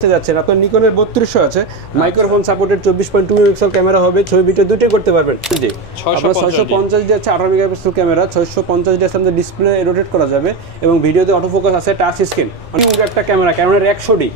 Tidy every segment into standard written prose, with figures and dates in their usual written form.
যাচ্ছেন আপনার নিকনের 3200 আছে মাইক্রোফোন সাপোর্টেড 24.2 মেগাপিক্সেল ক্যামেরা হবে, ছবি ভিডিও দুটোই করতে পারবেন। জি আপনার 650 ডি আছে 18 মেগাপিক্সেল ক্যামেরা, 650 ডি আছে আমাদের ডিসপ্লে রোটেট করা যাবে এবং ভিডিওতে অটো ফোকাস আছে, টাচ স্ক্রিন অনেক একটা ক্যামেরা ক্যামেরার 100 ডি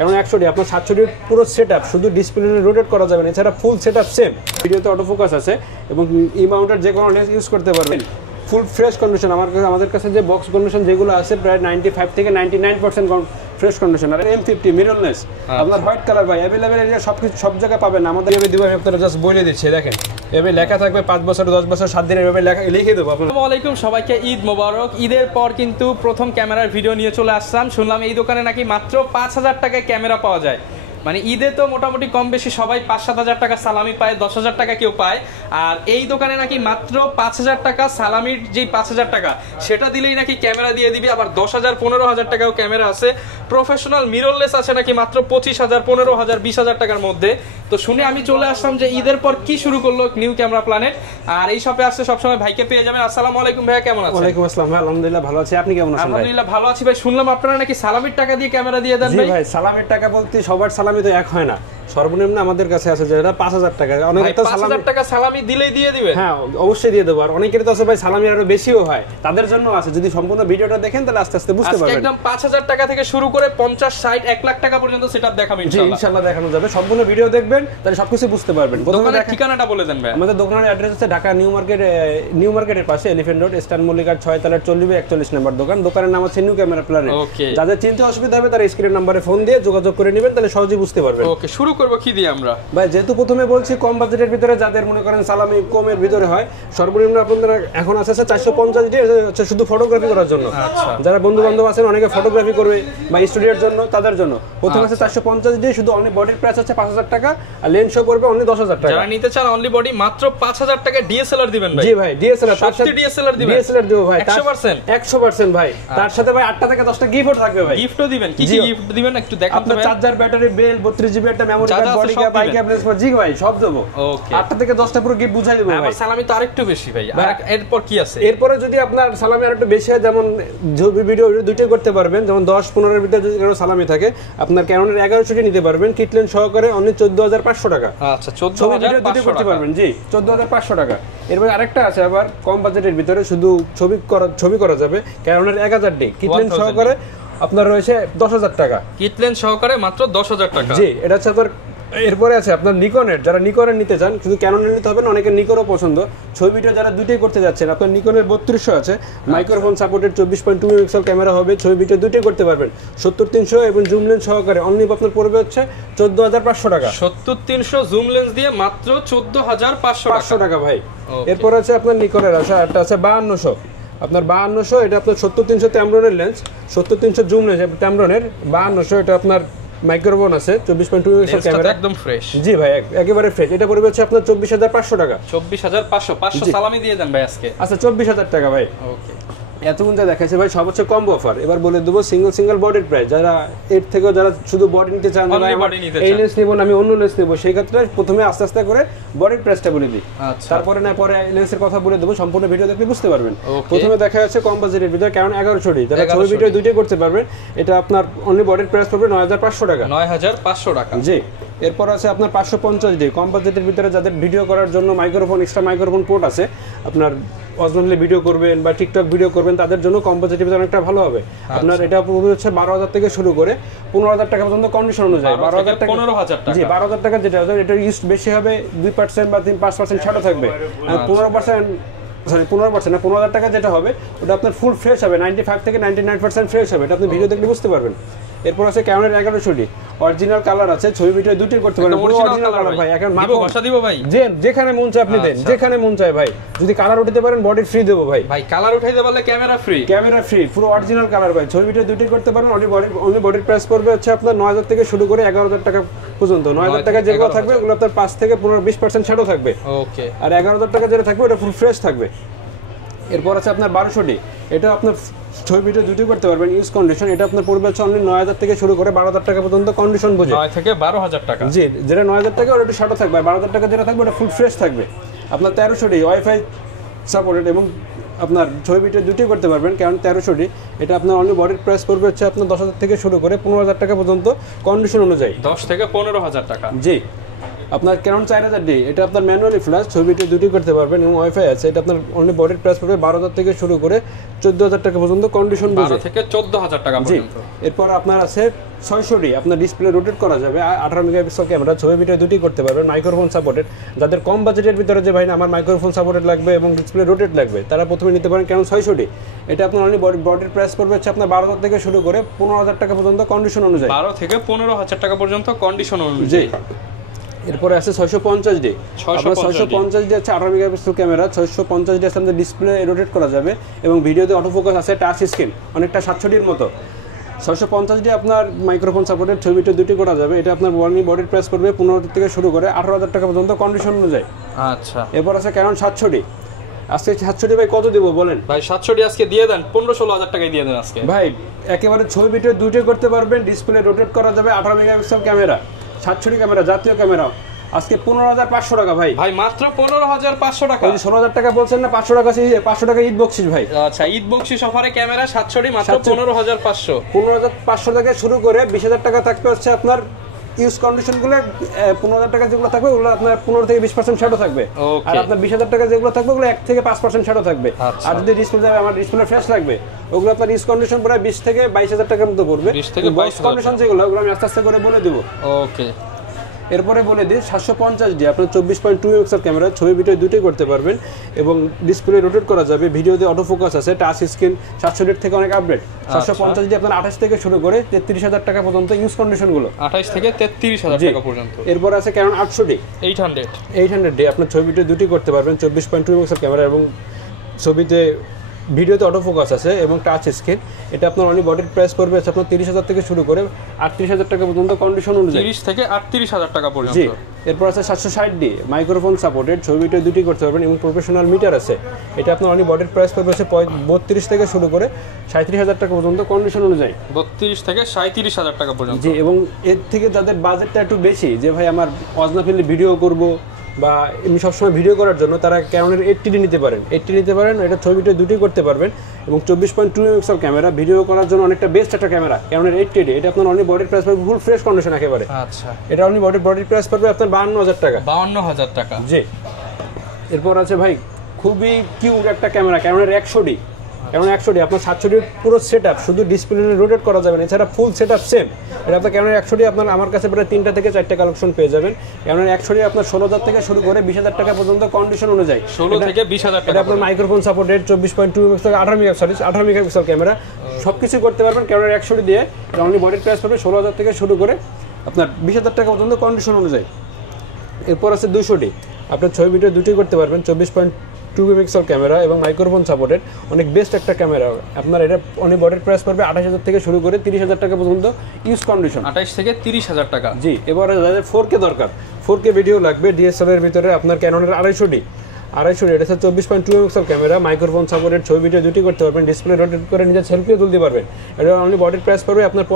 এবং 100 ডি আপনার 700 ডি পুরো সেটআপ, শুধু ডিসপ্লে রোটেট করা যাবে না, এছাড়া ফুল সেটআপ সেম। ভিডিওতে অটো ফোকাস আছে এবং ই মাউন্টের যে কোনো লেন্স ইউজ করতে পারবেন। ফুল ফ্রেশ কন্ডিশন আমাদের কাছে যে বক্স কন্ডিশন যেগুলো আছে প্রায় 95 থেকে 99% ফ্রেশ কন্ডিশন। আর M50 মিররলেস আপনার হোয়াইট কালার ভাই अवेलेबल এরিয়া সব জায়গায় পাবেন। আমাদের এভাবে দিব, আমি আপনারা জাস্ট বলে দিচ্ছি, দেখেন এভাবে লেখা থাকবে 5 বছর 10 বছর 7 দিনের এভাবে লেখা লিখে দেবো। আসসালামু আলাইকুম, সবাইকে ঈদ মোবারক। ঈদের পর কিন্তু প্রথম ক্যামেরার ভিডিও নিয়ে চলে আসলাম। শুনলাম এই দোকানে নাকি মাত্র 5000 টাকায় ক্যামেরা পাওয়া যায়। মানে ঈদে তো মোটামুটি কম বেশি সবাই 5-7 হাজার টাকা সালামি পায়, 10 হাজার টাকা কেউ পায়, আর এই দোকানে নাকি মাত্র 5000 টাকা সালামির যেই 5000 টাকা সেটা দিলেই নাকি ক্যামেরা দিয়ে দিবি। আবার 10,000 15,000 টাকাও ক্যামেরা আছে, প্রফেশনাল মিররলেস আছে নাকি মাত্র 25,000 15,000 20,000 টাকার মধ্যে। তো শুনে আমি চলে আসলাম যে ঈদের পর কি শুরু করলো নিউ ক্যামেরা প্ল্যানেট। আর এই শপে আসছে সবসময় ভাইকে পেয়ে যাবেন। আসসালামু আলাইকুম ভাইয়া, কেমন আছেন? ওয়ালাইকুম আসসালাম ভাই, আলহামদুলিল্লাহ ভালো আছি, আপনি কেমন আছেন? আলহামদুলিল্লাহ ভালো আছি ভাই। শুনলাম আপনারা নাকি সালামির টাকা দিয়ে ক্যামেরা দিয়ে দেন। জি ভাই, সালামির টাকা বলতে সবার সালামি তো এক হয় না, সর্বনিম্ন আমাদের কাছে আছে যেটা 5000 টাকা। অনেকে তো 5000 টাকা সালামি দিলেই দিয়ে দিবেন? হ্যাঁ অবশ্যই দিয়ে দেবো। আর অনেকের তো আছে ভাই সালামি আরো বেশিও হয়, তাদের জন্য আছে। যদি সম্পূর্ণ ভিডিওটা দেখেন তাহলে আস্তে আস্তে বুঝতে পারবেন। একদম 5000 টাকা থেকে শুরু করে 50 60 1 লাখ টাকা পর্যন্ত সেটআপ দেখাবো ইনশাআল্লাহ। ইনশাআল্লাহ দেখানো যাবে, সম্পূর্ণ ভিডিও দেখবেন তাহলে সবকিছু বুঝতে পারবেন। দোকানের ঠিকানাটা বলে দেন ভাই। আমাদের দোকানের অ্যাড্রেস হচ্ছে ঢাকা নিউ মার্কেটের পাশে এলিফ্যান্ট রোড স্টান মল্লিকার 6 তলার 40/41 নম্বর দোকান। দোকানের নাম হচ্ছে নিউ ক্যামেরা প্ল্যানেট। যাদের চিন্তা অসুবিধা হবে তারা স্ক্রিন নম্বরে ফোন দিয়ে যোগাযোগ করে নেবেন, তাহলে সহজেই বুঝতে পারবেন। ওকে, শুরু করব কি দিয়ে আমরা ভাই? যেহেতু প্রথমে বলছি কম বাজেটের ভিতরে যাদের মনে করেন সালামি কমের ভিতরে হয়, সর্বনিম্ন আপনাদের এখন আছে 450 ডি হচ্ছে শুধু ফটোগ্রাফি করার জন্য। যারা বন্ধু বান্ধব আছেন অনেকে ফটোগ্রাফি করবে বা স্টুডিওর জন্য, তাদের জন্য প্রথমে আছে 450 ডি, শুধু অনলি বডির প্রাইস হচ্ছে 5000 টাকা আর লেন্স শো করবে অনলি 10000 টাকা। যারা নিতে চান অনলি বডি মাত্র 5000 টাকা ডিএসএলআর দিবেন ভাই। জি ভাই, ডিএসএলআর তার সাথে ডিএসএলআর দিবেন। ডিএসএলআর দেব ভাই 100% ভাই। তার সাথে ভাই 8টা থেকে 10টা গিফটও থাকবে ভাই। গিফটও দিবেন? কি কি গিফট দিবেন একটু দেখান তো ভাই। চার্জার, ব্যাটারি, বেল, 32 জিবি একটা memory card, body cap, eye cap, lens, জি ভাই সব দেবো। ওকে, 8টা থেকে 10টা পুরো গিফট বুঝাই দেব ভাই। আমার সালামি তো আরেকটু বেশি ভাই। আর এরপর কি আছে? এরপরে যদি আপনার সালামি আরেকটু বেশি হয়, যেমন ছবি ভিডিও দুটোই করতে পারবেন, যেমন 10-15 এর ভিতরে যদি কারো সালামি থাকে আপনার ক্যাননের 1100 নিতে পারবেন কিট লেন্স সহকারে অনলি 14500 টাকা। আচ্ছা, 14500 করতে পারবেন। জি 14500 টাকা। এরপর আরেকটা আছে আবার কম বাজেটের ভিতরে, শুধু ছবি করা যাবে ক্যাননের 1000 ডি কিট লেন্স সহকারে আপনার রয়েছে 10000 টাকা। কিট লেন্স সহকারে মাত্র 10000 টাকা। জি এটা হচ্ছে আপনার। এরপরে আছে আপনার নিকনের, যারা নিকনের নিতে চান শুধু ক্যাননের নিতে হবে না, অনেকের নিকনও পছন্দ। ছবি ভিডিও যারা দুটোই করতে যাচ্ছেন আপনার নিকনের 3200 আছে মাইক্রোফোন সাপোর্টেড 24.2 মেগাপিক্সেল ক্যামেরা হবে, ছবি ভিডিও দুটোই করতে পারবেন। 70-300 এবং জুম লেন্স সহকারে অনলি আপনার পড়বে হচ্ছে 14500 টাকা। 70-300 জুম লেন্স দিয়ে মাত্র 14500 টাকা ভাই। এরপর আছে আপনার নিকনের আছে একটা আছে 5200, আপনার 5200 এটা আপনার 70-300 ট্যামরনের লেন্স, 70-300 জুম লেন্স ট্যামরনের 5200, এটা আপনার মাইক্রোফোন আছে 24.2 মেগাপিক্সেল ক্যামেরা, একদম ফ্রেশ। জি ভাই একেবারে ফ্রেশ। এটা পড়বে হচ্ছে আপনার 24500 টাকা। 24500 সালামি দিয়ে দেন ভাই আজকে। আচ্ছা 24000 টাকা ভাই। ওকে, এতক্ষণ যা দেখাইছে ভাই সব হচ্ছে কম্বো অফার। এবার বলে দেবো সিঙ্গেল বডির প্রাইস। যারা এর থেকেও যারা শুধু বডি নিতে চান, এই লেন্স নিব না আমি অন্য লেন্স নেব, সেই ক্ষেত্রে প্রথমে আস্তে আস্তে করে বডির প্রাইসটা বলে দিই, তারপরে না পরে লেন্সের কথা বলে দেবো। সম্পূর্ণ ভিডিও দেখলে বুঝতে পারবেন। প্রথমে দেখা যাচ্ছে কম বাজেটের ভিতরে কারণ 1100 ডি, যারা ছবি ভিডিও দুটোই করতে পারবেন, এটা আপনার অনলি বডির প্রাইস পড়বে 9500 টাকা। 9500 টাকা। জি এরপর আছে আপনার 550 ডি কম বাজেটের ভিতরে, যাদের ভিডিও করার জন্য মাইক্রোফোন এক্সট্রা মাইক্রোফোন পোর্ট আছে, আপনার অরিজিনালি ভিডিও করবেন বা টিকটক ভিডিও করবেন, তাদের জন্য কম বাজেটের ভিতরে অনেকটা ভালো হবে। আপনার এটা পড়বে হচ্ছে 12000 থেকে শুরু করে 15000 টাকা পর্যন্ত কন্ডিশন অনুযায়ী। 12000 টাকা 15000 টাকা। জি 12000 টাকা যেটা হবে এটা ইউজ বেশি হবে, 2% বা 5% ছাড়ও থাকবে। আর 15% সরি 15% না 15000 টাকা যেটা হবে ওটা আপনার ফুল ফ্রেশ হবে, 95 থেকে 99% ফ্রেশ হবে। এটা আপনি ভিডিও দেখলে বুঝতে পারবেন। এরপর আছে ক্যামেরার 1100 ডি অরিজিনাল কালার আছে, ছবি ভিডিও দুটোই করতে পারবেন। অরিজিনাল কালার ভাই, এখন ভাষা দিব ভাই, যেখানে মন চায় আপনি দেন, যেখানে মন চায় ভাই। যদি কালার উঠাতে পারেন বডি ফ্রি দেবো ভাই। ভাই কালার উঠাইতে পারলে ক্যামেরা ফ্রি, পুরো অরিজিনাল কালার ভাই। ছবি ভিডিও দুটোই করতে পারবেন। অনলি বডির প্রাইস পড়বে হচ্ছে আপনার 9000 থেকে শুরু করে 11000 টাকা পর্যন্ত। 9000 টাকা যেগুলো থাকবে ওগুলো আপনার 5 থেকে 15-20% ছাড়ও থাকবে। ওকে, আর 11000 টাকা যেটা থাকবে ওটা ফুল ফ্রেশ থাকবে। এরপর আছে আপনার 1200 ডি, এটা আপনার ছবি ভিডিও দুটোই করতে পারবেন ইউজ কন্ডিশন। এটা আপনার পড়বে হচ্ছে অনলি 9000 থেকে শুরু করে 12000 টাকা পর্যন্ত কন্ডিশন বুঝে। 9 থেকে 12000 টাকা। জি যেটা 9000 টাকা ওটা একটু শাটো থাকবে, আর 12000 টাকা যেটা থাকবে ওটা ফুল ফ্রেশ থাকবে। আপনার 1300 ডি ওয়াইফাই সাপোর্টেড এবং আপনার ছবি ভিডিও দুটোই করতে পারবেন, কারণ 1300D। এটা আপনার অনলি বডির প্রাইস পড়বে হচ্ছে আপনার 10,000 থেকে শুরু করে 15,000 টাকা পর্যন্ত কন্ডিশন অনুযায়ী। 10 থেকে 15,000 টাকা। জি। আপনার ক্যানন 4000D, এটা আপনার ম্যানুয়ালি ফ্ল্যাশ, ছবি ভিডিও দুটোই করতে পারবেন এবং ওয়াইফাই আছে। এটা আপনার অনলি বডির প্রাইস পড়বে 12,000 থেকে শুরু করে 14,000 টাকা পর্যন্ত কন্ডিশন বুঝে। 12 থেকে 14,000 টাকা পর্যন্ত। এরপর আপনার আছে 600D, আপনার ডিসপ্লে রোটেট করা যাবে, 18 মেগাপিক্সেল ক্যামেরা, ছবি ভিডিও দুটোই করতে পারবেন, মাইক্রোফোন সাপোর্টেড। যাদের কম বাজেটের ভিতরে যে ভাই না আমার মাইক্রোফোন সাপোর্টেড লাগবে এবং ডিসপ্লে রোটেট লাগবে, তারা প্রথমে নিতে পারেন ক্যানন 600D। এটা আপনার অনলি বডির প্রাইস পড়বে হচ্ছে আপনার 12,000 থেকে শুরু করে 15,000 টাকা পর্যন্ত কন্ডিশন অনুযায়ী। 12 থেকে 15,000 টাকা পর্যন্ত কন্ডিশন অনুযায়ী। এরপরে আছে 650D। আপনার 650D আছে 18 মেগাপিক্সেল ক্যামেরা, 650D আছে আমাদের ডিসপ্লে রোটেট করা যাবে এবং ভিডিওতে অটোফোকাস আছে, টাচ স্ক্রিন, অনেকটা 700Dর মতো। 650D আপনার মাইক্রোফোন সাপোর্টেড, ছবিটা দুটি করা যাবে। এটা আপনার বডির প্রাইস পড়বে 15 থেকে শুরু করে 18,000 টাকা পর্যন্ত কন্ডিশন অনুযায়ী। আচ্ছা। এরপর আছে ক্যানন 700D। আজকে 700D ভাই কত দেবো বলেন? ভাই 700D আজকে দিয়ে দেন, 15-16,000 টাকায় দিয়ে দেন আজকে। ভাই একেবারে ছবি ভিডিও দুটোই করতে পারবেন, ডিসপ্লে রোটেট করা যাবে, 18 মেগাপিক্সেল ক্যামেরা, 700D ক্যামেরা, জাতীয় ক্যামেরা, আজকে 15,500 টাকা ভাই। ভাই মাত্র 15,500 টাকা। ওই 16,000 টাকা বলছেন না, 500 টাকা 500 টাকা ঈদ বকশিস ভাই। আচ্ছা, ঈদ বকশিস অফারে ক্যামেরা 700D মাত্র 15,500। 15,500 থেকে শুরু করে 20,000 টাকা থাকবে হচ্ছে আপনার ইউজ কন্ডিশনগুলো। 15,000 টাকা যেগুলো থাকবে ওগুলো আপনার 15 থেকে 20% ছাড়ও থাকবে। আর আপনার 20,000 টাকা যেগুলো থাকবে ওগুলো 1 থেকে 5% ছাড়ও থাকবে। আর যদি ডিসপ্লে যাবে, আমার ডিসপ্লে ফ্রেশ লাগবে, ওগুলো আপনার ইউজ কন্ডিশন প্রায় 20 থেকে 22,000 টাকার মতো পড়বে। 20 থেকে 22,000 কন্ডিশন যেগুলো ওগুলো আমি আস্তে আস্তে করে বলে দেবো। ওকে। এরপরে বলে দিই 750D, আপনার 24.2 মেগাপিক্সেল ক্যামেরা, ছবি ভিডিও দুটোই করতে পারবেন এবং ডিসপ্লে রোটেট করা যাবে, ভিডিওতে অটোফোকাস আছে, টাচ স্ক্রিন, 700D থেকে অনেক আপডেট। 750D আপনার 28 থেকে শুরু করে 33,000 টাকা পর্যন্ত ইউজ কন্ডিশনগুলো, 28 থেকে 33,000 টাকা পর্যন্ত। এরপর আছে ক্যানন 800D, 800D আপনার ছবি ভিডিও দুটোই করতে পারবেন, 24.2 মেগাপিক্সেল ক্যামেরা এবং ছবিতে ভিডিওতে অটোফোকাস আছে এবং টাচ স্ক্রিন। এটা আপনার অনলি বডির প্রাইস পড়বে আপনার 30,000 থেকে শুরু করে 38,000 টাকা পর্যন্ত কন্ডিশন অনুযায়ী। 30 থেকে 38,000 টাকা পর্যন্ত। জি। এরপর আছে 760D, মাইক্রোফোন সাপোর্টেড, ছবি ভিডিও দুটি করতে পারবেন এবং প্রফেশনাল মিটার আছে। এটা আপনার অনলি বডির প্রাইস পড়বে হচ্ছে 32 থেকে শুরু করে 37,000 টাকা পর্যন্ত কন্ডিশন অনুযায়ী। 32 থেকে 37,000 টাকা পর্যন্ত। জি। এবং এর থেকে যাদের বাজেটটা একটু বেশি, যে ভাই আমার অজনাফিলি ভিডিও করব বা এমনি সবসময় ভিডিও করার জন্য, তারা ক্যাননের 80D নিতে পারেন। 80 নিতে পারেন, এটা ছবিটা দুটোই করতে পারবেন এবং 24.2 মেগাপিক্সেল ক্যামেরা, ভিডিও করার জন্য অনেকটা বেস্ট একটা ক্যামেরা, ক্যাননের 80D। এটা আপনার অনলি বডির প্রাইস পাবে ফুল ফ্রেশ কন্ডিশন একেবারে। আচ্ছা। এটা অনলি বডির প্রাইস পাবে আপনার 52,000 টাকা। 52,000 টাকা। জি। এরপর আছে ভাই খুবই কিউট একটা ক্যামেরা, ক্যাননের 100D। ক্যানন 100D আপনার 700D পুরো সেটআপ, শুধু ডিসপ্লে রোটেট করা যাবে না, এছাড়া ফুল সেটআপ সেম। এটা আপনার ক্যানন 100D আপনার আমার কাছে প্রায় 3টা থেকে 4টা কালেকশন পেয়ে যাবেন। ক্যানন 100D আপনার 16,000 থেকে শুরু করে 20,000 টাকা পর্যন্ত কন্ডিশন অনুযায়ী। 16 থেকে 20,000 টাকা। এটা আপনার microphone supported, 24.2 megapixel, 18 megapixel camera, সবকিছু করতে পারবেন ক্যানন 100D দিয়ে। এটা অনলি বডির প্রাইস পাবে 16,000 থেকে শুরু করে আপনার 20,000 টাকা পর্যন্ত কন্ডিশন অনুযায়ী। এরপর আছে 200D, আপনার ছবি ভিডিও দুটোই করতে পারবেন, 24.2 মেগাপিক্সেল ক্যামেরা এবং মাইক্রোফোন সাপোর্টেড, অনেক বেস্ট একটা ক্যামেরা। আপনার এটা অনেক বডির প্রাইস পড়বে 28,000 থেকে শুরু করে 30,000 টাকা পর্যন্ত ইউজ কন্ডিশন। 28 থেকে 30,000 টাকা। জি। এবারে যাদের 4K দরকার, 4K ভিডিও লাগবে, DSLR এর ভিতরে আপনার ক্যাননের 250D, এটা হচ্ছে 24.2 মেগাপিক্সেল ক্যামেরা, মাইক্রোফোন সাপোর্টেড, ছবি ভিডিও দুটি করতে পারবেন, ডিসপ্লে রোটেট করে নিজের সেলফিও তুলতে পারবেন। এটা অনলি বডির প্রাইস পড়বে আপনার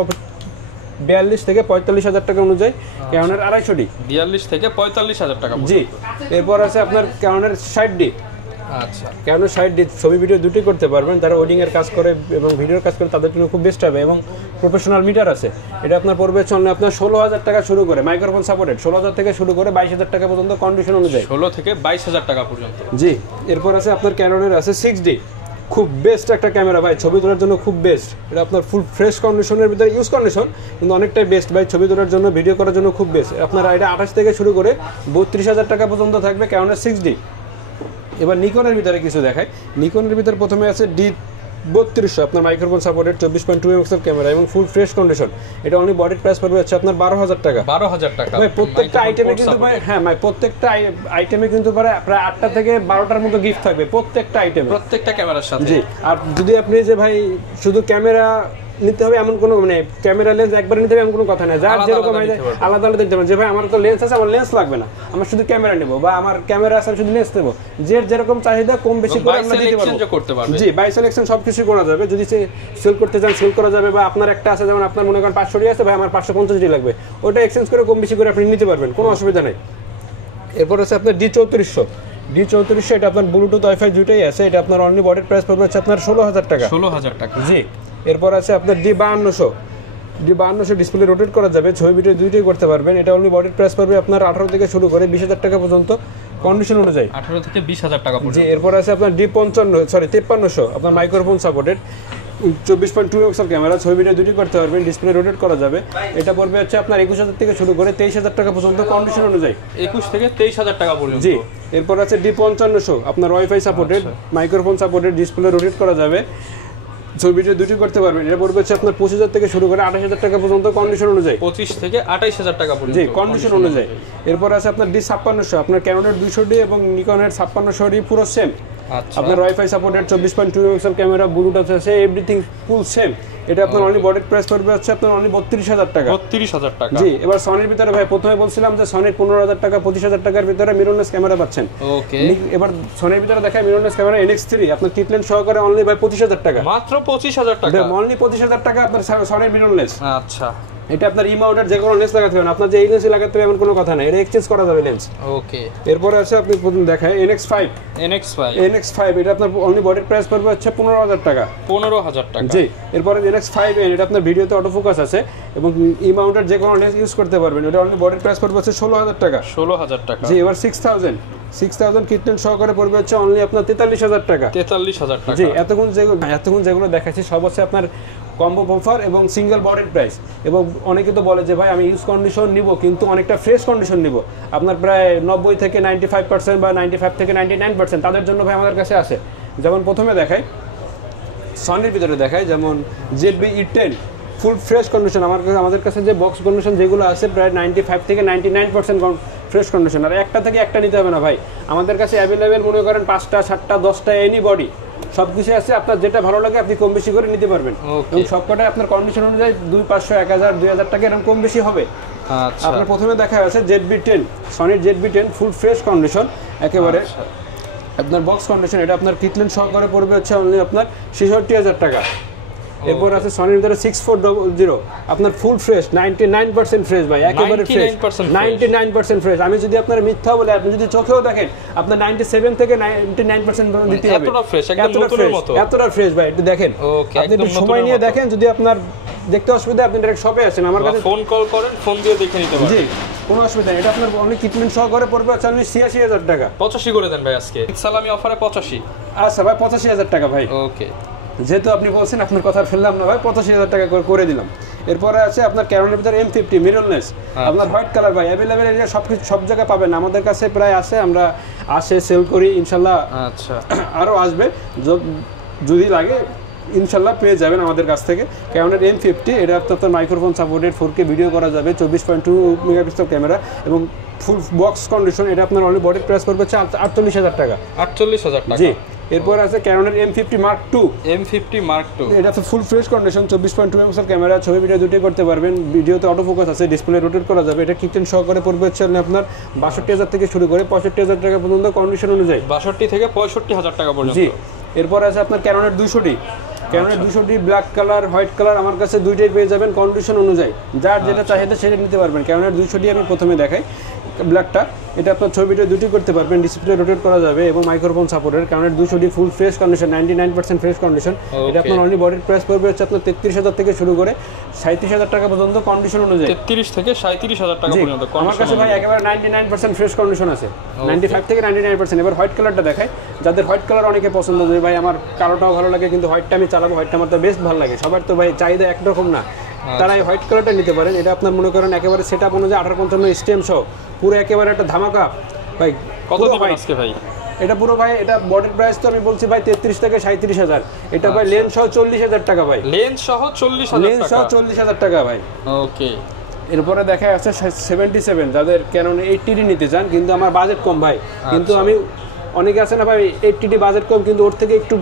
42 থেকে 45,000 টাকা অনুযায়ী ক্যাননের 250D। 42 থেকে 45,000 টাকা। জি। এরপর আছে আপনার ক্যাননের 60D। আচ্ছা। ক্যানন 60D ছবি ভিডিও দুটি করতে পারবেন, যারা ওয়েডিং এর কাজ করে এবং ভিডিওর কাজ করে তাদের জন্য খুব বেস্ট হবে এবং প্রফেশনাল মিটার আছে। এটা আপনার পড়বে চলনে আপনার 16,000 টাকা শুরু করে, মাইক্রোফোন সাপোর্টেড 16,000 থেকে শুরু করে 22,000 টাকা পর্যন্ত কন্ডিশন অনুযায়ী। 16 থেকে 22,000 টাকা পর্যন্ত। জি। এরপর আছে আপনার ক্যাননের আছে 6D, খুব বেস্ট একটা ক্যামেরা ভাই, ছবি তোলার জন্য খুব বেস্ট। এটা আপনার ফুল ফ্রেশ কন্ডিশনের ভিতরে ইউজ কন্ডিশন, কিন্তু অনেকটাই বেস্ট ভাই, ছবি তোলার জন্য, ভিডিও করার জন্য খুব বেস্ট। আপনার এটা 28 থেকে শুরু করে 32,000 টাকা পর্যন্ত থাকবে ক্যাননের 6D। এবার নিকনের ভিতরে কিছু দেখায়। নিকনের ভিতরে প্রথমে আছে D3200, আপনার মাইক্রোফোন সাপোর্টেড, 24.2 মেগাপিক্সেল ক্যামেরা এবং ফুল ফ্রেশ কন্ডিশন। এটা অনলি বডির প্রাইস পড়বে হচ্ছে আপনার 12,000 টাকা। 12,000 টাকা। ভাই প্রত্যেকটা আইটেমে কিন্তু ভাই, হ্যাঁ ভাই প্রত্যেকটা আইটেমে কিন্তু প্রায় 8টা থেকে 12টার মতো গিফট থাকবে প্রত্যেকটা আইটেমে, প্রত্যেকটা ক্যামেরার সাথে। জি। আর যদি আপনি যে ভাই শুধু ক্যামেরা নিতে হবে এমন কোনো, মানে ক্যামেরা লেন্স একবার নিতে হবে এমন কোনো কথা নাই, যার যেরকম আলাদা আলাদা দিতে পারেন। যে ভাই আমার তো লেন্স আছে, আমার লেন্স লাগবে না, আমার শুধু ক্যামেরা নেবো, বা আমার ক্যামেরা আছে শুধু লেন্স নেবো, যে যেরকম চাহিদা কম বেশি করে আমরা দিতে পারবো। জি। বাই সিলেকশন সবকিছু করা যাবে, যদি সেল করতে চান সেল করা যাবে, বা আপনার একটা আছে যেমন আপনার মনে করেন 500D আছে, ভাই আমার 550D লাগবে, ওটা এক্সচেঞ্জ করে কম বেশি করে আপনি নিতে পারবেন, কোনো অসুবিধা নেই। এরপর আছে আপনার D3400, D3400 এটা আপনার ব্লুটুথ ওয়াইফাই দুটোই আছে, এটা আপনার অনলি বডির প্রাইস পড়বে হচ্ছে আপনার 16000 টাকা। 16000 টাকা। জি। এরপর আছে আপনার D5200 ডিসপ্লে রোটেট করা যাবে, ছবি ভিডিও দুইটাই করতে পারবেন। এটা অনলি বডির প্রাইস পড়বে আপনার 18 থেকে শুরু করে 20000 টাকা পর্যন্ত কন্ডিশন অনুযায়ী। 18 থেকে 20000 টাকা পর্যন্ত। জি। এরপর আছে আপনার D5300 আপনার মাইক্রোফোন সাপোর্টেড 24.2 মেগাপিক্সেল ক্যামেরা, ছবি ভিডিও দুটি করতে পারবেন, ডিসপ্লে রোটেট করা যাবে। এটা পড়বে হচ্ছে আপনার 21000 থেকে শুরু করে 23000 টাকা পর্যন্ত কন্ডিশন অনুযায়ী। 21 থেকে 23000 টাকা পর্যন্ত। জি। এরপর আছে D5500 আপনার wifi supported, microphone supported, display rotate করা যাবে, ছবি ভিডিও দুটি করতে পারবেন। এটা পড়বে হচ্ছে আপনার 25000 থেকে শুরু করে 28000 টাকা পর্যন্ত কন্ডিশন অনুযায়ী। 25 থেকে 28000 টাকা পর্যন্ত। জি, কন্ডিশন অনুযায়ী। এরপর আছে আপনার D5600 আপনার ক্যানোনের 200D এবং নিকনের 5600D পুরো সেম। আচ্ছা। আপনার wifi supported 24.2 megapixel camera, Bluetooth আছে, এভরিথিং ফুল সেম। এটা আপনার অনলি বডির প্রাইস পড়বে হচ্ছে আপনার অনলি 32000 টাকা। 32000 টাকা। জি। এবার সনির ভিতরে ভাই প্রথমে বলছিলাম যে সনির 15000 টাকা 25000 টাকার ভিতরে মিররলেস ক্যামেরা পাচ্ছেন। ওকে। এবার সনির ভিতরে দেখায় মিররলেস ক্যামেরা NX3 আপনার কিটলেন সহকারে অনলি ভাই 25000 টাকা। মাত্র 25000 টাকা। অনলি 25000 টাকা আপনার সনির মিররলেস। আচ্ছা। এটা আপনার ইমাউন্টের যে কোনো লেন্স লাগাতে পারেন, আপনার যে এই লেন্সই লাগাতে হবে এমন কোনো কথা নাই, এটা এক্সচেঞ্জ করা যাবে লেন্স। ওকে। এরপরে আছে আপনি প্রথম দেখায় NX5 এটা আপনার অনলি বডির প্রাইস পড়বে হচ্ছে 15000 টাকা। 15000 টাকা। জি। এরপরে NX5N এটা আপনার ভিডিওতে অটো ফোকাস আছে এবং ইমাউন্টের যে কোনো লেন্স ইউজ করতে পারবেন, এটা অনলি বডির প্রাইস পড়বে হচ্ছে 16000 টাকা। 16000 টাকা। জি। এবার 6000 কিটলেন সহকারে পড়বে হচ্ছে অনলি আপনার 43000 টাকা। 43000 টাকা। জি। এতক্ষণ যেগুলো দেখাচ্ছি সব হচ্ছে আপনার কম্বো অফার এবং সিঙ্গেল বডির প্রাইস। এবং অনেকে তো বলে যে ভাই আমি ইউজ কন্ডিশন নিব কিন্তু অনেকটা ফ্রেশ কন্ডিশন নিব, আপনার প্রায় 90 থেকে 95% বা 95 থেকে 99%, তাদের জন্য ভাই আমাদের কাছে আছে। যেমন প্রথমে দেখাই সনির ভিতরে দেখাই, যেমন ZB-E10 ফুল ফ্রেশ কন্ডিশন। আমাদের কাছে যে বক্স কন্ডিশন যেগুলো আছে প্রায় 95 থেকে 99% ফ্রেশ কন্ডিশন। আর একটা থেকে একটা নিতে হবে না ভাই, আমাদের কাছে অ্যাভেলেবেল মনে করেন 5টা 7টা 10টা এনি বডি সব কিছু আছে, আপনার যেটা ভালো লাগে আপনি কম বেশি করে নিতে পারবেন। এবং সবকটাই আপনার কন্ডিশন অনুযায়ী 200, 500, 1000, 2000 টাকা এরকম কম বেশি হবে। আচ্ছা। আপনার প্রথমে দেখা আছে ZB-10 সনির ZB-10 ফুল ফ্রেশ কন্ডিশন একেবারে আপনার বক্স কন্ডিশন। এটা আপনার কিটলেন সহকারে পড়বে হচ্ছে অনলি আপনার 66000 টাকা। এরপর আছে সনির ভিতরে 6400 আপনার ফুল ফ্রেশ 99% ফ্রেশ ভাই, একেবারে ফ্রেশ 99% ফ্রেশ। আমি যদি আপনার মিথ্যা বলে, আপনি যদি চোখেও দেখেন আপনার 97 থেকে 99% দিতে হবে। এতটা ফ্রেশ, একদম নতুনের মতো। এতটা ফ্রেশ ভাই, একটু দেখেন। আপনি একটু সময় নিয়ে দেখেন, যদি আপনার দেখতে অসুবিধা আপনি ডাইরেক্ট শপে আসেন, আমার কাছে ফোন কল করেন, ফোন দিয়ে দেখে নিতে পারেন। জি, কোনো অসুবিধা নেই। এটা আপনার অনলি কিটলেন সহকারে পড়বে হচ্ছে অনলি 86000 টাকা। 85 করে দেন ভাই আজকে সালামি অফারে 85। আচ্ছা ভাই 85000 টাকা ভাই। ওকে। যেহেতু আপনি বলছেন আপনার কথা ফেললাম না ভাই, 85000 টাকা করে দিলাম। এরপরে আছে আপনার ক্যানোনের ভিতরে M50 মিররলেস আপনার হোয়াইট কালার ভাই, অ্যাভেলেবেল এরিয়া সব জায়গায় পাবেন, আমাদের কাছে প্রায় আছে, আমরা সেল করি ইনশাল্লাহ। আচ্ছা। আরও আসবে, যদি লাগে ইনশাল্লাহ পেয়ে যাবেন আমাদের কাছ থেকে। ক্যানোনের M50 এটা আপনার মাইক্রোফোন সাপোর্টেড, 4K ভিডিও করা যাবে, 24.2 মেগাপিক্সেল ক্যামেরা এবং ফুল বক্স কন্ডিশন। এটা আপনার অনলি বডির প্রাইস পড়বে হচ্ছে 48000 টাকা। 48000 টাকা। জি। এরপর আছে ক্যানোনের M50 Mark II। এটা তো ফুল ফ্রেশ কন্ডিশন, 24.2 মেগাপিক্সেল ক্যামেরা, ছবি ভিডিও দুটোই করতে পারবেন, ভিডিওতে অটো ফোকাস আছে, ডিসপ্লে রোটেট করা যাবে। এটা কিটলেন সহকারে পড়বে হচ্ছে আপনার 62000 থেকে শুরু করে 65000 টাকা পর্যন্ত কন্ডিশন অনুযায়ী। 62 থেকে 65000 টাকা পর্যন্ত। জি। এরপর আছে আপনার ক্যানোনের 200D black colour, white colour, আমার কাছে দুইটাই পেয়ে যাবেন কন্ডিশন অনুযায়ী, যার যেটা চাহিদা সেটা নিতে পারবেন। ক্যানোনের 200D আমি প্রথমে দেখাই ব্ল্যাকটা, এটা আপনার ছবি ভিডিও দুটি করতে পারবেন, ডিসপ্লে রোটেট করা যাবে এবং মাইক্রোফোন সাপোর্টেড। ক্যানোনের 200D full fresh condition, 99% fresh condition. এটা আপনার অনলি বডির প্রাইস পড়বে হচ্ছে আপনার 33000 থেকে শুরু করে 37000 টাকা পর্যন্ত কন্ডিশন অনুযায়ী। 33 থেকে 37000 টাকা পর্যন্ত। আমার কাছে ভাই একেবারে 99% ফ্রেশ কন্ডিশন আছে, 95 থেকে 99%। এবার হোয়াইট কালারটা দেখাই, যাদের হোয়াইট কালার অনেকে পছন্দ করে ভাই, আমার কালোটাও ভালো লাগে কিন্তু হোয়াইটটা আমি চালাবো, হোয়াইটটা আমার তো বেস্ট ভালো লাগে, সবার তো ভাই চাহিদা একরকম না, তারা এই হোয়াইট কালারটা নিতে পারেন। এটা আপনার মনে করেন একেবারে সেট আপ অনুযায়ী 1855 স্টেম সহ পুরো একেবারে একটা ধামাকা ভাই। কত দিবেন আজকে ভাই এটা পুরো ভাই? এটা বডির প্রাইস তো আমি বলছি ভাই 33 থেকে 37000। এটা ভাই লেন্স সহ 40000 টাকা ভাই। লেন্স সহ 40000 টাকা ভাই। ওকে। এরপরে দেখা যাচ্ছে 77, যাদের ক্যানন 80D নিতে চান কিন্তু আমার বাজেট কম ভাই, কিন্তু আমি অনেকে আছে না ভাই 80D বাজেট কম কিন্তু ওর থেকে একটু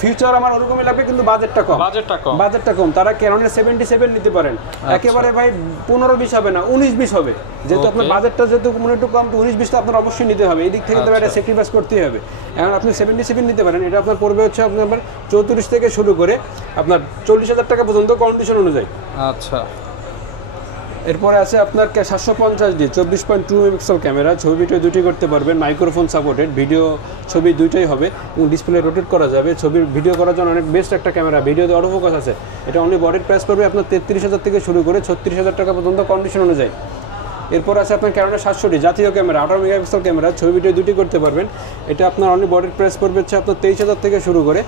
ফিউচার আমার ওরকমই লাগবে কিন্তু বাজেটটা কম, তারা ক্যাননের 77 নিতে পারেন। একেবারে ভাই 15-20 হবে না, 19-20 হবে, যেহেতু আপনার বাজেটটা যেহেতু মনে একটু কম, তো 19-20 তো আপনার অবশ্যই নিতে হবে, এই দিক থেকে তো একটা স্যাক্রিফাইস করতেই হবে। এখন আপনি 77 নিতে পারেন, এটা আপনার পড়বে হচ্ছে আপনার 34 থেকে শুরু করে আপনার 40000 টাকা পর্যন্ত কন্ডিশন অনুযায়ী। আচ্ছা। এরপরে আছে আপনার 750D 24.2 মেগাপিক্সেল ক্যামেরা, ছবি ভিডিও দুটি করতে পারবেন, মাইক্রোফোন সাপোর্টেড, ভিডিও ছবি দুইটাই হবে এবং ডিসপ্লে রোটেট করা যাবে। ছবির ভিডিও করার জন্য অনেক বেস্ট একটা ক্যামেরা, ভিডিওতে অটো ফোকাস আছে। এটা অনলি বডির প্রাইস পড়বে আপনার 33,000 থেকে শুরু করে 36,000 টাকা পর্যন্ত কন্ডিশন অনুযায়ী। এরপর আছে আপনার ক্যানোনের 700D জাতীয় ক্যামেরা, 18 মেগাপিক্সেল ক্যামেরা, ছবি ভিডিও দুটি করতে পারবেন। এটা আপনার অনলি বডির প্রাইস পড়বে হচ্ছে আপনার 23,000 থেকে শুরু করে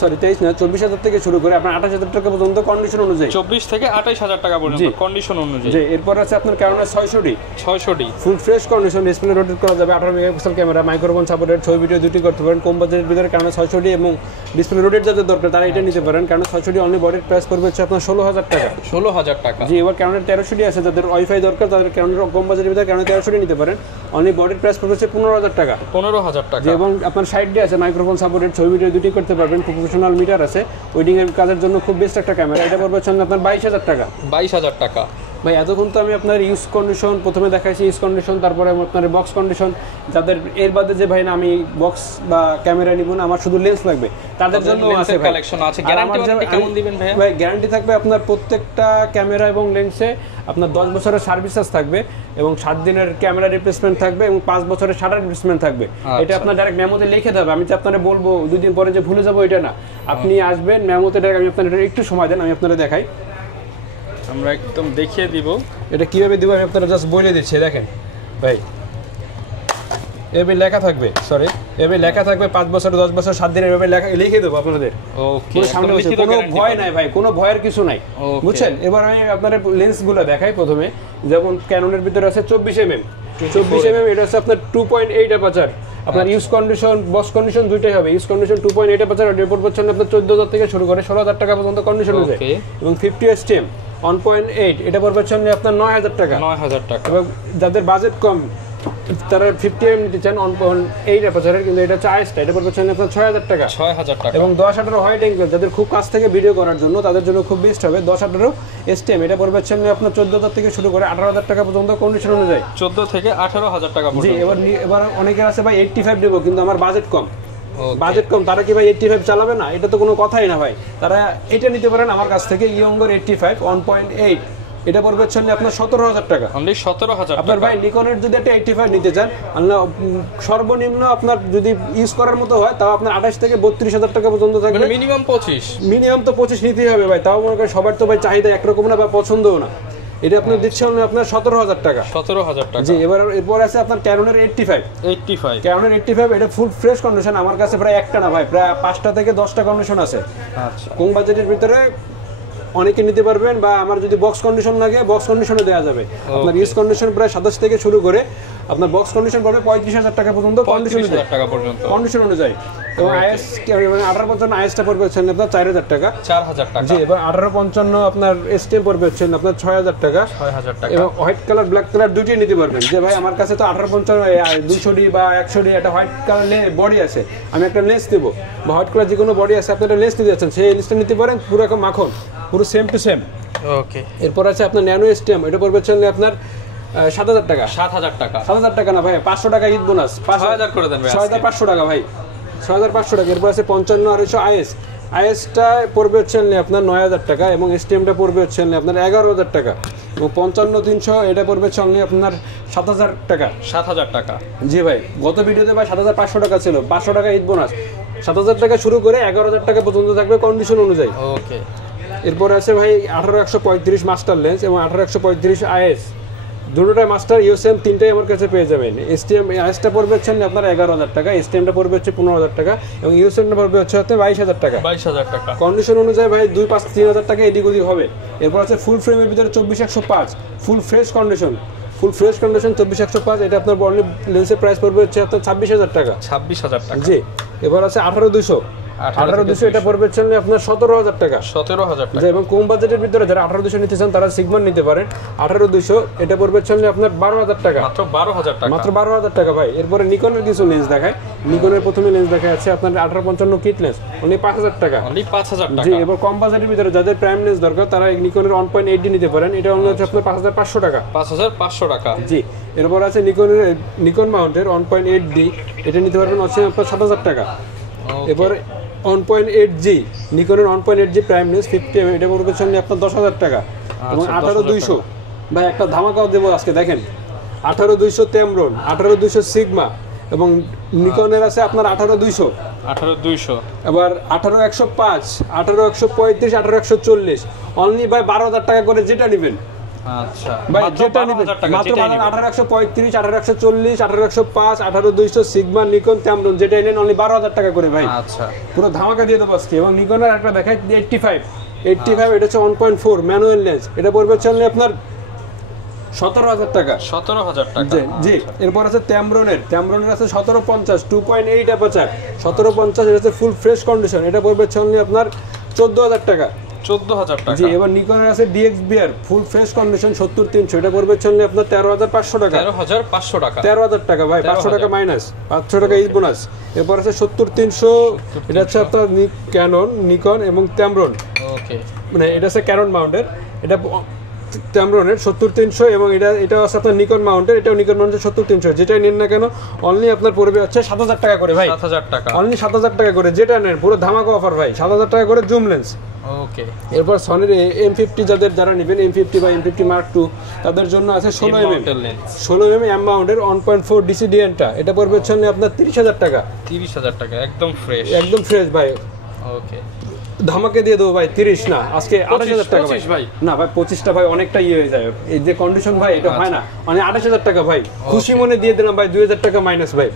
24,000 থেকে শুরু করে আপনার 28,000 টাকা পর্যন্ত কন্ডিশন অনুযায়ী। 24 থেকে 28,000 টাকা পর্যন্ত কন্ডিশন অনুযায়ী। জি, এরপর আছে আপনার ক্যানোনের 600D ফুল ফ্রেশ কন্ডিশন, ডিসপ্লে রোটেট করা যাবে, 18 মেগাপিক্সেল ক্যামেরা, মাইক্রোফোন সাপোর্টেড, ছবি ভিডিও দুটি করতে পারেন। কম বাজেটের ভিতরে ক্যানোন 600D এবং ডিসপ্লে রোটেট যাদের দরকার তারা এটা নিতে পারেন। ক্যানোন 600D অনলি বডির প্রাইস পড়বে হচ্ছে আপনার 16,000 টাকা। 16,000 টাকা। জি, এবার ক্যানোনের 1300D আছে, যাদের ওয়াইফাই দরকার তাদের ক্যানোনের কম বাজেটের ভিতরে ক্যানোন 1300D নিতে পারেন। অনলি বডির প্রাইস পড়বে হচ্ছে 15,000 টাকা। 15,000 টাকা। জি, এবং আপনার 60D আছে, মাইক্রোফোন সাপোর্টেড, ছবি ভিডিও দুটি করতে পারবেন, প্রফেশনাল মিটার আছে, ওয়েডিং এর কাজের জন্য খুব বেস্ট একটা ক্যামেরা। এটা পড়বে হচ্ছে আপনার 22,000 টাকা। 22,000 টাকা। ভাই এতক্ষণ তো আমি আপনার ইউজ কন্ডিশন প্রথমে দেখাইছি, ইউজ কন্ডিশন, তারপরে আপনার বক্স কন্ডিশন। যাদের এর বাদে যে ভাই না আমি বক্স বা ক্যামেরা নিব না, আমার শুধু লেন্স লাগবে, তাদের জন্য আছে ভাই কালেকশন আছে। গ্যারান্টি ওয়ারেন্টি কেমন দিবেন ভাই? ভাই গ্যারান্টি থাকবে আপনার প্রত্যেকটা ক্যামেরা এবং লেন্সে আপনার 10 বছরের সার্ভিস চার্জ থাকবে এবং 7 দিনের ক্যামেরা রিপ্লেসমেন্ট থাকবে এবং 5 বছরের শাটার রিপ্লেসমেন্ট থাকবে। এটা আপনার ডাইরেক্ট মেমোতে লিখে দেবে, আমি যে আপনারা বলবো 2 দিন পরে যে ভুলে যাবো এটা না, আপনি আসবেন মেমোতে ডাইরেক্ট। আমি আপনাদের একটু সময় দেন, আমি আপনাদের দেখাই, আমরা একদম দেখিয়ে দিব এটা কিভাবে দিব। আমি আপনারা জাস্ট বলে দিচ্ছি, দেখেন ভাই এভাবে লেখা থাকবে, সরি এভাবে লেখা থাকবে 5 বছর 10 বছর 7 দিনের এভাবে লেখা লিখে দেবো আপনাদের। ওকে, সামনে বসে কোনো ভয় নাই ভাই, কোনো ভয়ের কিছু নাই, বুঝছেন। এবার আমি আপনাদের লেন্সগুলো দেখাই। প্রথমে যেমন ক্যানোনের ভিতরে আছে 24mm, এটা হচ্ছে আপনার 2.8 অ্যাপারচার। আপনার ইউজ কন্ডিশন বক্স কন্ডিশন দুইটাই হবে। ইউজ কন্ডিশন 2.8 অ্যাপারচার, এর উপর পড়ছে আপনার 14,000 থেকে শুরু করে 16,000 টাকা পর্যন্ত কন্ডিশন অনুযায়ী। এবং 50 STM 1.8 এটা পড়বে হচ্ছে আপনার 9,000 টাকা। 9,000 টাকা। এবং যাদের বাজেট কম তারা 50mm নিতে চান 1.8 অ্যাপারচারের, কিন্তু এটা হচ্ছে আইসটা, এটা পড়বে হচ্ছে আপনার 6,000 টাকা। 6,000 টাকা। এবং 10-18 হোয়াইট অ্যাঙ্গেল যাদের খুব কাছ থেকে ভিডিও করার জন্য তাদের জন্য খুব বেস্ট হবে 10-18 STM, এটা পড়বে হচ্ছে আপনার 14,000 থেকে শুরু করে 18,000 টাকা পর্যন্ত কন্ডিশন অনুযায়ী। 14 থেকে 18,000 টাকা পর্যন্ত। জি, এবার অনেকের আছে ভাই 85 দেবো কিন্তু আমার বাজেট কম, তারা কি ভাই 85 চালাবে না? এটা তো কোনো কথাই না ভাই। তারা এটা নিতে পারেন আমার কাছ থেকে, ইয়ঙ্গর 85 1.8, এটা পড়বে হচ্ছে আপনার 17,000 টাকা। অনলি 17,000 আপনার ভাই নিকনের যদি একটা 85 নিতে চান, সর্বনিম্ন আপনার যদি ইউজ করার মতো হয় তাও আপনার 28 থেকে 32,000 টাকা পর্যন্ত থাকবে। মানে মিনিমাম 25, মিনিমাম তো 25 নিতেই হবে ভাই। তাও মনে করেন সবার তো ভাই চাহিদা একরকম না বা পছন্দও না। এটা আপনি দিচ্ছে আপনার 17,000 টাকা। 17,000 টাকা। জি, এরপর আছে আপনার ক্যানোনের 85। ক্যানোনের 85 এটা ফুল ফ্রেশ কন্ডিশন, আমার কাছে প্রায় একটা না ভাই, প্রায় 5টা থেকে 10টা কন্ডিশন আছে। আচ্ছা, কম বাজেটের ভিতরে অনেকে নিতে পারবেন, বা আমার যদি বক্স কন্ডিশন লাগে বক্স কন্ডিশনে দেওয়া যাবে। আপনার ইউজ কন্ডিশন প্রায় 27 থেকে শুরু করে আপনার বক্স কন্ডিশন পড়বে 35,000 টাকা পর্যন্ত কন্ডিশন অনুযায়ী। এবং আইএস মানে 18 পর্যন্ত আইএসটা পড়বে হচ্ছে আপনার 4,000 টাকা। 4,000 টাকা। জি, এবার 1855 আপনার এসটিএম পড়বে হচ্ছে আপনার 6,000 টাকা। 6,000 টাকা। এবং হোয়াইট কালার ব্ল্যাক কালার দুটোই নিতে পারবেন। যে ভাই আমার কাছে তো 1855 200D বা 100D একটা হোয়াইট কালার বডি আছে, আমি একটা লেন্স দেবো, বা হোয়াইট কালার যে কোনো বডি আছে আপনি একটা লেন্স নিতে যাচ্ছেন, সেই লেন্সটা নিতে পারেন, পুরো রকম মাখন, পুরো সেম টু সেম। ওকে, এরপর আছে আপনার ন্যানো এসটিএম, এটা পড়বে হচ্ছে আপনার 7,000 টাকা। 7,000 টাকা। 7,000 টাকা না ভাই, 500 টাকা ঈদ বোনাস, 6,000 করে দেন ভাই। 6,500 টাকা ভাই, 6,500 টাকা। এরপর আছে 55 আইএসটা পড়বে হচ্ছে আপনার 9,000 টাকা এবং এসটিএমটা পড়বে হচ্ছে আপনার 11,000 টাকা। এবং 55-300 এটা পড়বে হচ্ছে আপনার 7,000 টাকা। 7,000 টাকা। জি ভাই, গত ভিডিওতে ভাই 7,500 টাকা ছিল, 500 টাকা ঈদ বোনাস। 7,000 টাকা শুরু করে 11,000 টাকা পর্যন্ত থাকবে কন্ডিশন অনুযায়ী। ওকে, এরপরে আছে ভাই 18-135 মাস্টার লেন্স এবং 18-135 আইএস, দুটোটাই মাস্টার ইউএসএম, তিনটাই আমার কাছে পেয়ে যাবেন। এসটিএম আইএসটা পড়বে হচ্ছে আপনার 11,000 টাকা, এসটিএমটা পড়বে হচ্ছে 15,000 টাকা এবং ইউএসএমটা পড়বে হচ্ছে 22,000 টাকা। 22,000 টাকা। কন্ডিশন অনুযায়ী ভাই 2-5-3,000 টাকা এদিক ওদিক হবে। এরপর আছে ফুল ফ্রেমের ভিতরে 24-105 ফুল ফ্রেশ কন্ডিশন 24-105, এটা আপনার বর্নি লেন্সের প্রাইস পড়বে হচ্ছে আপনার 26,000 টাকা। 26,000 টাকা। জি, এবার আছে 18-200 এটা পড়বে হচ্ছে আপনার 17,000 টাকা। 17,000 টাকা। এবং কম বাজেটের ভিতরে যারা 18-200 নিতে চান তারা সিগমা নিতে পারেন। 18-200 এটা পড়বে হচ্ছে আপনার 12,000 টাকা। মাত্র 12,000 টাকা। মাত্র 12,000 টাকা ভাই। এরপরে নিকনের কিছু লেন্স দেখায়। নিকনের প্রথমে লেন্স দেখা যাচ্ছে আপনার 18-55 কিট লেন্স, অনলি 5,000 টাকা। অনলি 5,000 টাকা। জি, এবার কম বাজেটের ভিতরে যাদের প্রাইম লেন্স দরকার তারা নিকনের 1.8D নিতে পারেন, এটা অনলি হচ্ছে আপনার 5,500 টাকা। 5,500 টাকা। জি, এরপর আছে নিকন মাউন্টের 1.8D, এটা নিতে পারবেন হচ্ছে আপনার 7,000 টাকা। এরপর 1.8G নিকনের 1.8G prime lens 50mm, এটা পড়বে হচ্ছে আপনার 10,000 টাকা। এবং আচ্ছা, 18200 ভাই একটা ধামাকাও দেবো আজকে দেখেন 18200 টেমরন 18200 সিগমা এবং নিকনের আছে আপনার 18200 এবার 18105 18135 18140 অনলি ভাই 12000 টাকা করে যেটা নেবেন আচ্ছা ভাই মাত্র যেটা 12,000 নেবেন টাকা মাত্র যেটাই নেবেন। 18135 18140 18105 18200 সিগমা নিকন টেমরন যেটা নেন অনলি 12000 টাকা করে ভাই আচ্ছা পুরো ধামাকা দিয়ে দেবো আজকে এবং নিকনের একটা দেখাই 85 এটা হচ্ছে 1.4 ম্যানুয়াল লেন্স এটা পড়বে হচ্ছে only আপনার 17000 টাকা 17,000 টাকা জি জি এরপর আছে ট্যামরনের আছে 1750 2.8 অ্যাপারচার 1750 এটা হচ্ছে ফুল ফ্রেশ কন্ডিশন এটা পড়বে হচ্ছে only আপনার 14000 টাকা 14,000 টাকা জি এবার নিকনের আছে DXBR ফুল ফ্রেশ কন্ডিশন 70300 এটা পড়বে হচ্ছে only আপনার 13500 টাকা 13,500 টাকা 13000 টাকা ভাই 500 টাকা মাইনাস 500 টাকা এই বোনাস এরপর আছে 70300 এটা হচ্ছে আপনার ক্যানন নিকন এবং ট্যামরন ওকে মানে এটা হচ্ছে ক্যানন মাউন্টের এটা ট্যামরনের 70300 এবং এটা আছে আপনার নিকন মাউন্টের এটাও নিকন মাউন্টের 70300 যেটাই নেন না কেন অনলি আপনার পড়বে হচ্ছে 7000 টাকা করে ভাই 7,000 টাকা অনলি 7000 টাকা করে যেটা নেন পুরো ধামাকা অফার ভাই 7000 টাকা করে জুম লেন্স ওকে এরপর সনির M50 যারা নেবেন M50 বা M50 Mark II তাদের জন্য আছে 16mm এম মাউন্টের 1.4 DC ডিএনটা এটা পড়বে হচ্ছে আপনার 30000 টাকা 30,000 টাকা একদম ফ্রেশ ভাই ওকে ধামাকে দিয়ে দেবো ভাই 30 না আজকে 28000 টাকা 25 ভাই না ভাই 25টা ভাই অনেকটা ইয়ে হয়ে যায় এই যে কন্ডিশন ভাই এটা হয় না মানে 28000 টাকা ভাই খুশি মনে দিয়ে দিলাম ভাই 2000 টাকা মাইনাস ভাই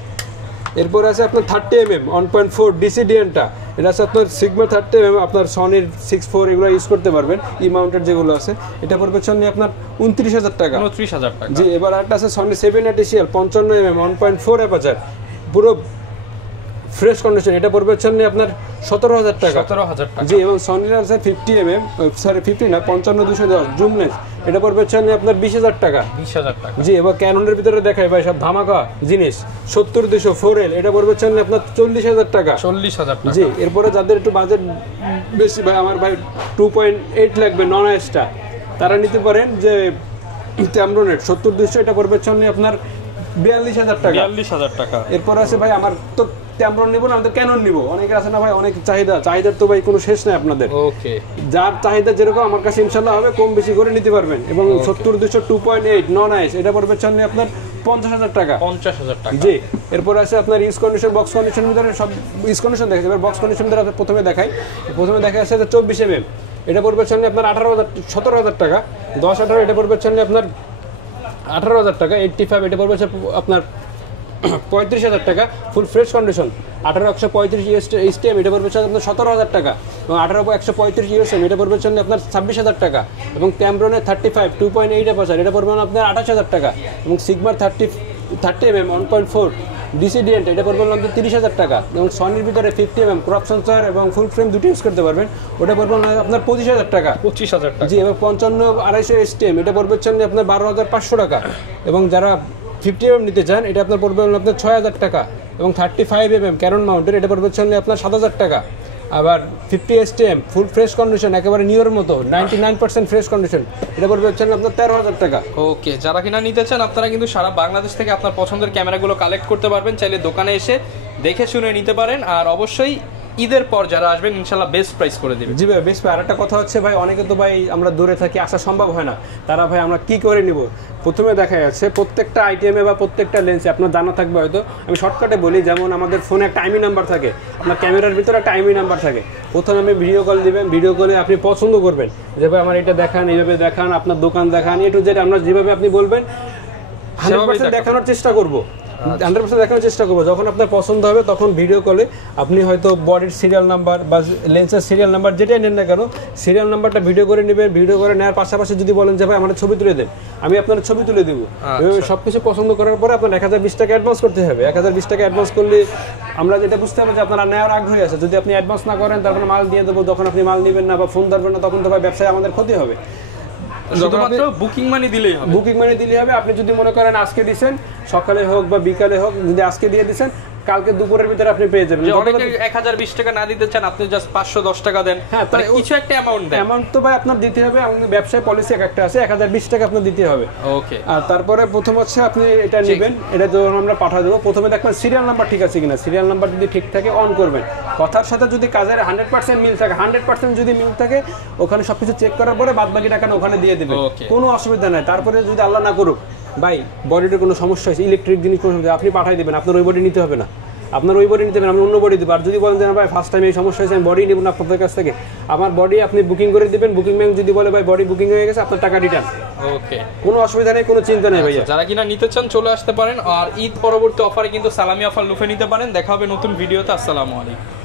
এরপর আছে আপনার 30mm 1.4 ডিসি ডিএনটা এটা আছে আপনার সিগমা 30mm আপনার সনির 64 এগুলো ইউজ করতে পারবেন ই মাউন্টেড যেগুলো আছে এটা পড়বে হচ্ছে আপনার 29000 টাকা 29,000 টাকা জি এবার একটা আছে সনি 780 55mm 1.4 অ্যাপারচার পুরো ফ্রেশ কন্ডিশন এটা পড়বে হচ্ছে আপনার 17000 টাকা 17,000 টাকা জি এবং সনির আছে 50mm সরি 50 না 55210 জুম লেন্স এটা পড়বে হচ্ছে আপনার 20000 টাকা 20,000 টাকা জি এবার ক্যাননের ভিতরে দেখাই ভাই সব ধামাকা জিনিস 70200 4L এটা পড়বে হচ্ছে আপনার 40000 টাকা 40,000 টাকা জি এরপরে যাদের একটু বাজেট বেশি ভাই আমার ভাই 2.8 লাগবে নন আইসটা তারা নিতে পারেন যে ট্যামরনের 70200 এটা পড়বে হচ্ছে আপনার 42000 টাকা 42,000 টাকা এরপর আছে ভাই আমার তো ট্যামরন নিব না আমাদের ক্যানন নিব অনেকে আছে না ভাই অনেক চাহিদার তো ভাই কোনো শেষ নাই আপনাদের ওকে যার চাহিদা যেরকম আমার কাছে ইনশাআল্লাহ হবে কম বেশি করে নিতে পারবেন এবং 70200 2.8 নন আইস এটা পড়বে হচ্ছে আপনার 50000 টাকা 50,000 টাকা জি এরপর আছে আপনার ইউজ কন্ডিশন বক্স কন্ডিশনের ভিতরে সব ইউজ কন্ডিশন দেখেছে এবার বক্স কন্ডিশন ভিতরে প্রথমে দেখা আছে 24mm এটা পড়বে হচ্ছে আপনার 17000 টাকা 10-18 এটা পড়বে হচ্ছে আপনার 18000 টাকা 85 এটা পড়বে হচ্ছে আপনার 35000 টাকা ফুল ফ্রেশ কন্ডিশন 18135 STM এটা পড়বে হচ্ছে আপনার 17000 টাকা এবং 18135 USM এটা পড়বে হচ্ছে আপনার 26000 টাকা এবং ট্যামরনের 35 2.8 অ্যাপারচার এটা পড়বে আপনার 28000 টাকা এবং সিগমার 30mm 1.4 ডিসি ডিএনট এটা পড়বে আপনার 30000 টাকা এবং সনির ভিতরে 50mm ক্রপ সেন্সর এবং ফুল ফ্রেম দুটো ইউজ করতে পারবেন ওটা পড়বে আপনার 25000 টাকা 25,000 টাকা জি এবং 55 STM এটা পড়বে হচ্ছে আপনার 12500 টাকা এবং যারা 50mm নিতে চান এটা আপনার পড়বে আপনার 6000 টাকা এবং 35mm ক্যানন মাউন্টের এটা পড়বে হচ্ছে আপনার 7000 টাকা আবার 50 STM ফুল ফ্রেশ কন্ডিশন একেবারে নিউর মতো 99% ফ্রেশ কন্ডিশন এটা পড়বে হচ্ছে আপনার 13000 টাকা ওকে যারা কিনা নিতে চান আপনারা কিন্তু সারা বাংলাদেশ থেকে আপনার পছন্দের ক্যামেরাগুলো কালেক্ট করতে পারবেন চাইলে দোকানে এসে দেখে শুনে নিতে পারেন আর অবশ্যই ঈদের পর যারা আসবেন ইনশাআল্লাহ বেস্ট প্রাইস করে দিবেন জি ভাই বেস্ট আরেকটা কথা হচ্ছে ভাই অনেকে তো ভাই আমরা দূরে থাকি আসা সম্ভব হয় না তারা ভাই আমরা কি করে নিব প্রথমে দেখা যাচ্ছে প্রত্যেকটা আইটেমে বা প্রত্যেকটা লেন্সে আপনার জানা থাকবে হয়তো আমি শর্টকাটে বলি যেমন আমাদের ফোনে একটা আইমি নাম্বার থাকে আপনার ক্যামেরার ভিতরে একটা আইমি নাম্বার থাকে প্রথমে আপনি ভিডিও কল দিবেন ভিডিও কলে আপনি পছন্দ করবেন যে ভাই আমার এটা দেখান এইভাবে দেখান আপনার দোকান দেখান এ টু জেড আমরা যেভাবে আপনি বলবেন 100% দেখানোর চেষ্টা করব 100% দেখানোর চেষ্টা করবো যখন আপনার পছন্দ হবে তখন ভিডিও কলে আপনি হয়তো বডির সিরিয়াল নাম্বার বা লেন্সের সিরিয়াল নাম্বার যেটাই নেন না কেন সিরিয়াল নাম্বারটা ভিডিও করে নেবেন ভিডিও করে নেওয়ার পাশাপাশি যদি বলেন যে ভাই আমার ছবি তুলে দেন আমি আপনার ছবি তুলে দেবো এভাবে সব কিছু পছন্দ করার পরে আপনার 1020 টাকা অ্যাডভান্স করতে হবে 1020 টাকা অ্যাডভান্স করলে আমরা যেটা বুঝতে হবে যে আপনারা নেওয়ার আগ্রহী আছে যদি আপনি অ্যাডভান্স না করেন তারপরে মাল দিয়ে দেবো যখন আপনি মাল নেবেন না বা ফোন ধরবেন না তখন তো ভাই ব্যবসায় আমাদের ক্ষতি হবে শুধুমাত্র বুকিং মানি দিলেই হবে বুকিং মানি দিলেই হবে আপনি যদি মনে করেন আজকে দিবেন সকালে হোক বা বিকালে হোক যদি আজকে দিয়ে দিবেন কালকে দুপুরের ভিতরে আপনি পেয়ে যাবেন। যে অনেকে 1020 টাকা না দিতে চান, আপনি জাস্ট 510 টাকা দেন, হ্যাঁ, মানে কিছু একটা অ্যামাউন্ট দেন। অ্যামাউন্ট তো ভাই আপনার দিতে হবে, আমাদের ব্যবসায় পলিসি একটা আছে 1020 টাকা আপনার দিতে হবে। ওকে। আর তারপরে প্রথম হচ্ছে আপনি এটা নেবেন, এটা যখন আমরা পাঠিয়ে দেবো, প্রথমে দেখবেন সিরিয়াল নাম্বার ঠিক আছে কিনা। সিরিয়াল নাম্বার যদি ঠিক থাকে অন করবেন, কথার সাথে যদি কাজের 100% মিল থাকে, 100% যদি মিল থাকে ওখানে সবকিছু চেক করার পরে বাদ বাকি টাকা ওখানে দিয়ে দেবেন, কোনো অসুবিধা নাই। তারপরে যদি আল্লাহ না করুক ভাই বডির কোনো সমস্যা হয়েছে, ইলেকট্রিক জিনিস কোনো সমস্যা, আপনি পাঠিয়ে দেবেন, আপনার ওই বডি নিতে হবে না, আপনার ওই বডি নিতে হবে, আমি অন্য বডি দেবো। আর যদি বলেন যে ভাই ফার্স্ট টাইম এই সমস্যা হয়েছে আমি বডি নেব না আপনাদের কাছ থেকে, আমার বডি আপনি বুকিং করে দিবেন, বুকিং ব্যাংক যদি বলে ভাই বডি বুকিং হয়ে গেছে আপনার টাকা রিটার্ন। ওকে, কোনো অসুবিধা নেই, কোনো চিন্তা নেই ভাইয়া। যারা কিনা নিতে চান চলে আসতে পারেন। আর ঈদ পরবর্তী অফারে কিন্তু সালামি অফার লুফে নিতে পারেন। দেখা হবে নতুন ভিডিওতে। আসসালামু আলাইকুম।